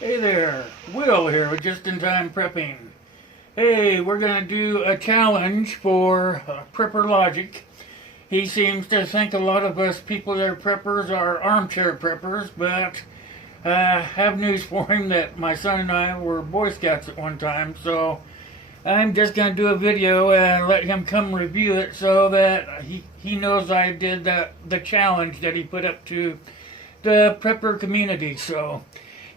Hey there, Will here with Just In Time Prepping. Hey, we're going to do a challenge for Prepper Logic. He seems to think a lot of us people that are preppers are armchair preppers, but I have news for him that my son and I were Boy Scouts at one time, so I'm just going to do a video and let him come review it so that he knows I did the challenge that he put up to the prepper community. So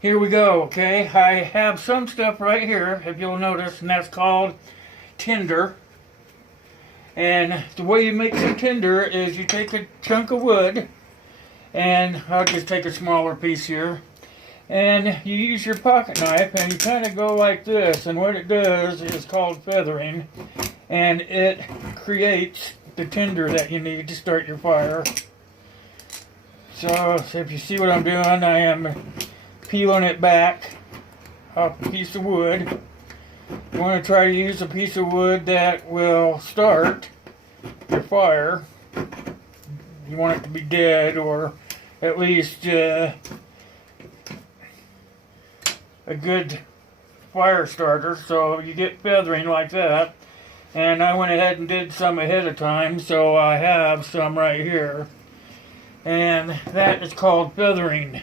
here we go, okay? I have some stuff right here, if you'll notice, and that's called tinder. And the way you make some tinder is you take a chunk of wood, and I'll just take a smaller piece here, and you use your pocket knife and you kind of go like this, and what it does is called feathering, and it creates the tinder that you need to start your fire. So if you see what I'm doing, I am peeling it back off a piece of wood. You want to try to use a piece of wood that will start your fire. You want it to be dead, or at least a good fire starter, so you get feathering like that. And I went ahead and did some ahead of time, so I have some right here, and that is called feathering.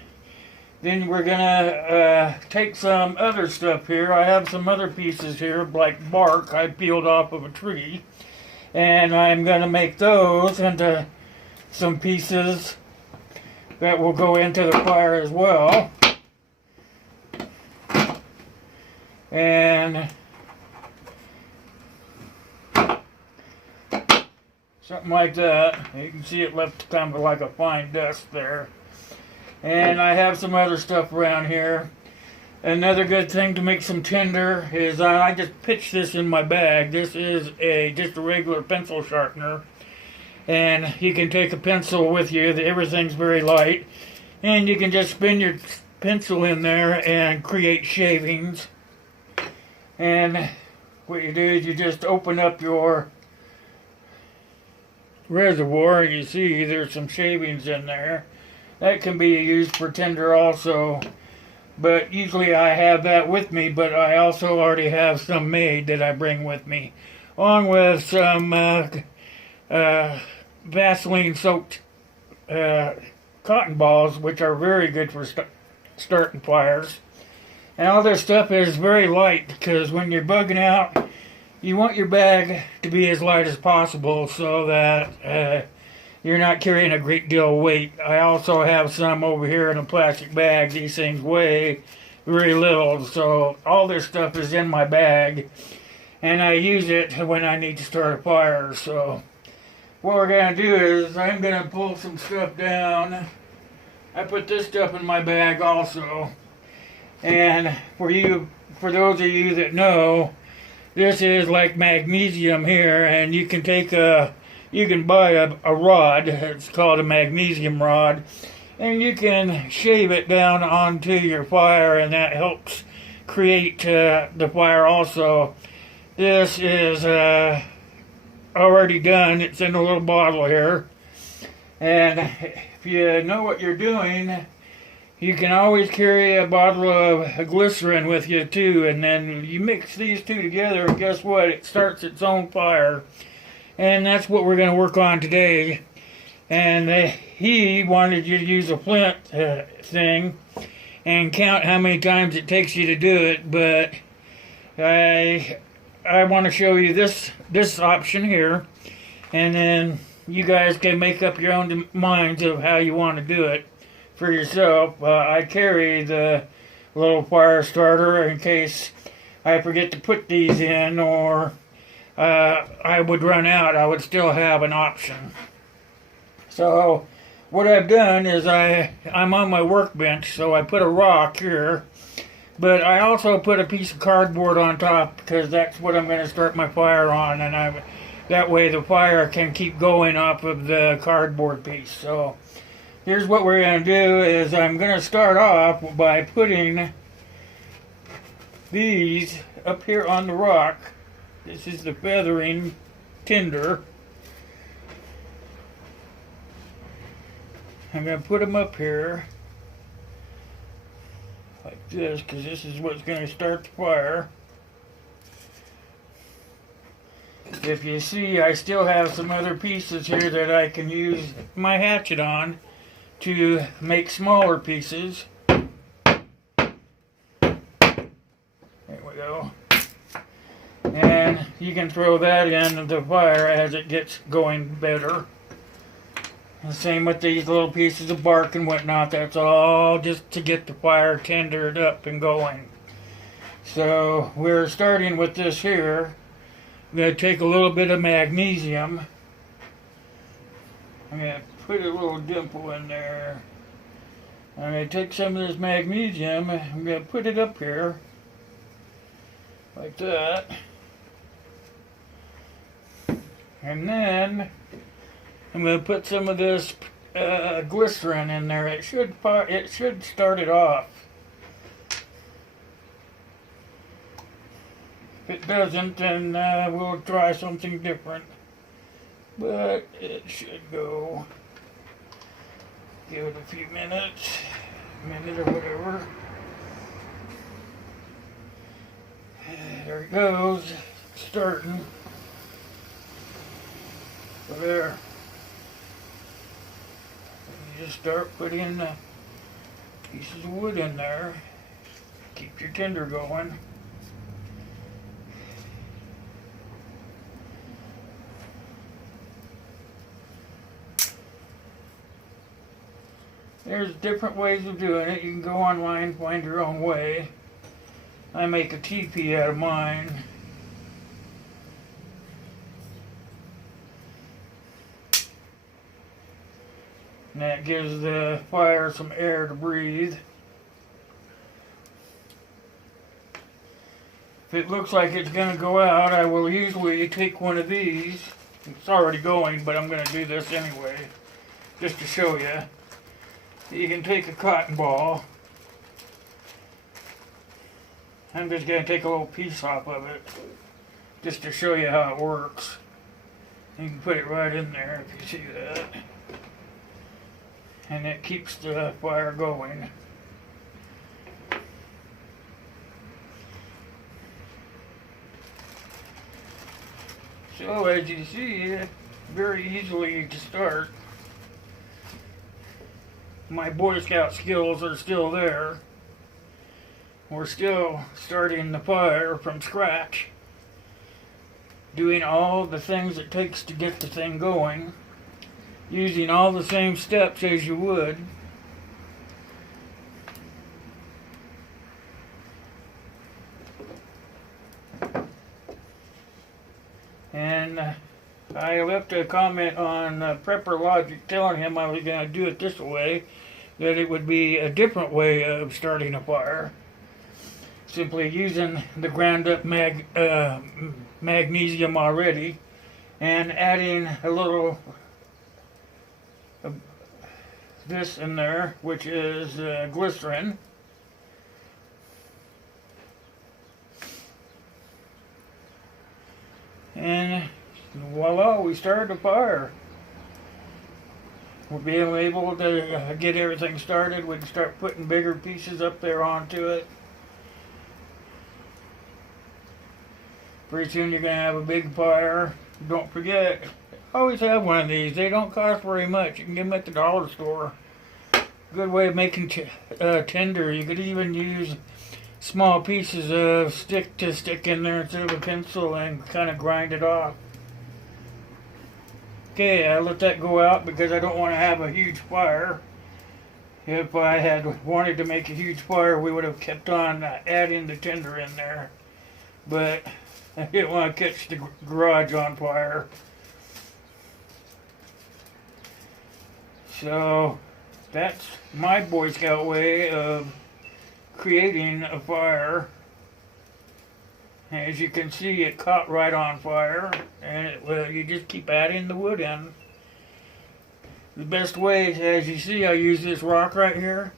Then we're gonna take some other stuff here. I have some other pieces here, like bark I peeled off of a tree, and I'm gonna make those into some pieces that will go into the fire as well. And something like that. You can see it left kind of like a fine dust there. And I have some other stuff around here. Another good thing to make some tinder is I just pitched this in my bag. This is just a regular pencil sharpener. And you can take a pencil with you. Everything's very light. And you can just spin your pencil in there and create shavings. And what you do is you just open up your reservoir. You see there's some shavings in there. That can be used for tinder also, but usually I have that with me, but I also already have some made that I bring with me, along with some Vaseline soaked cotton balls, which are very good for starting fires. And all this stuff is very light, because when you're bugging out, you want your bag to be as light as possible so that you're not carrying a great deal of weight. I also have some over here in a plastic bag. These things weigh very little, so all this stuff is in my bag, and I use it when I need to start a fire. So what we're going to do is I'm going to pull some stuff down. I put this stuff in my bag also. And for those of you that know, this is like magnesium here, and you can buy a rod. It's called a magnesium rod, and you can shave it down onto your fire, and that helps create the fire also. This is already done. It's in a little bottle here, and if you know what you're doing, you can always carry a bottle of glycerin with you too, and then you mix these two together, and guess what? It starts its own fire. And that's what we're going to work on today. And he wanted you to use a flint thing and count how many times it takes you to do it, but I want to show you this option here, and then you guys can make up your own minds of how you want to do it for yourself. I carry the little fire starter in case I forget to put these in, or I would run out. I would still have an option. So what I've done is I'm on my workbench, so I put a rock here, but I also put a piece of cardboard on top, because that's what I'm going to start my fire on, and that way the fire can keep going off of the cardboard piece. So here's what we're going to do is I'm going to start off by putting these up here on the rock. This is the feathering tinder. I'm going to put them up here. like this, because this is what's going to start the fire. If you see, I still have some other pieces here that I can use my hatchet on to make smaller pieces. There we go. And you can throw that in the fire as it gets going better. The same with these little pieces of bark and whatnot. That's all just to get the fire tendered up and going. So we're starting with this here. I'm going to take a little bit of magnesium. I'm going to put a little dimple in there. I'm going to take some of this magnesium. I'm going to put it up here. Like that. And then I'm going to put some of this glycerin in there. It should start it off. If it doesn't, then we'll try something different. But it should go. Give it a few minutes, minute or whatever. There it goes, starting. So there. You just start putting the pieces of wood in there. Keep your tinder going. There's different ways of doing it. You can go online, find your own way. I make a teepee out of mine. And that gives the fire some air to breathe. If it looks like it's going to go out, I will usually take one of these. It's already going, but I'm going to do this anyway, just to show you. You can take a cotton ball. I'm just going to take a little piece off of it, just to show you how it works. You can put it right in there if you see that. And it keeps the fire going. So as you see, very easily to start. My Boy Scout skills are still there. We're still starting the fire from scratch. Doing all the things it takes to get the thing going. Using all the same steps as you would. And I left a comment on Prepper Logic telling him I was going to do it this way, that it would be a different way of starting a fire. Simply using the ground up magnesium already and adding a little this in there, which is glycerin. And voila, we started a fire. We'll be able to get everything started. We can start putting bigger pieces up there onto it. Pretty soon you're going to have a big fire. Don't forget, always have one of these. They don't cost very much. You can get them at the dollar store. Good way of making tinder. You could even use small pieces of stick to stick in there instead of a pencil and kind of grind it off. Okay, I let that go out because I don't want to have a huge fire. If I had wanted to make a huge fire, we would have kept on adding the tinder in there. But I didn't want to catch the garage on fire. So that's my Boy Scout way of creating a fire. As you can see, it caught right on fire, and you just keep adding the wood in. The best way, as you see, I use this rock right here.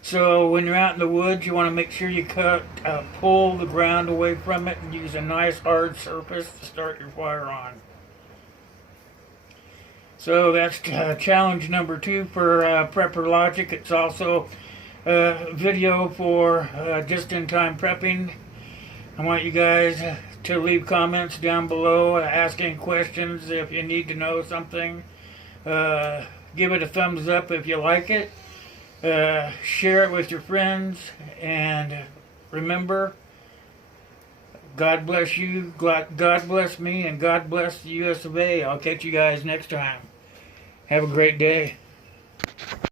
So when you're out in the woods, you want to make sure you pull the ground away from it and use a nice hard surface to start your fire on. So that's challenge number 2 for Prepper Logic. It's also video for just-in-time prepping. I want you guys to leave comments down below, asking questions if you need to know something. Give it a thumbs up if you like it. Share it with your friends, and remember, God bless you, God bless me, and God bless the US of A. I'll catch you guys next time. Have a great day.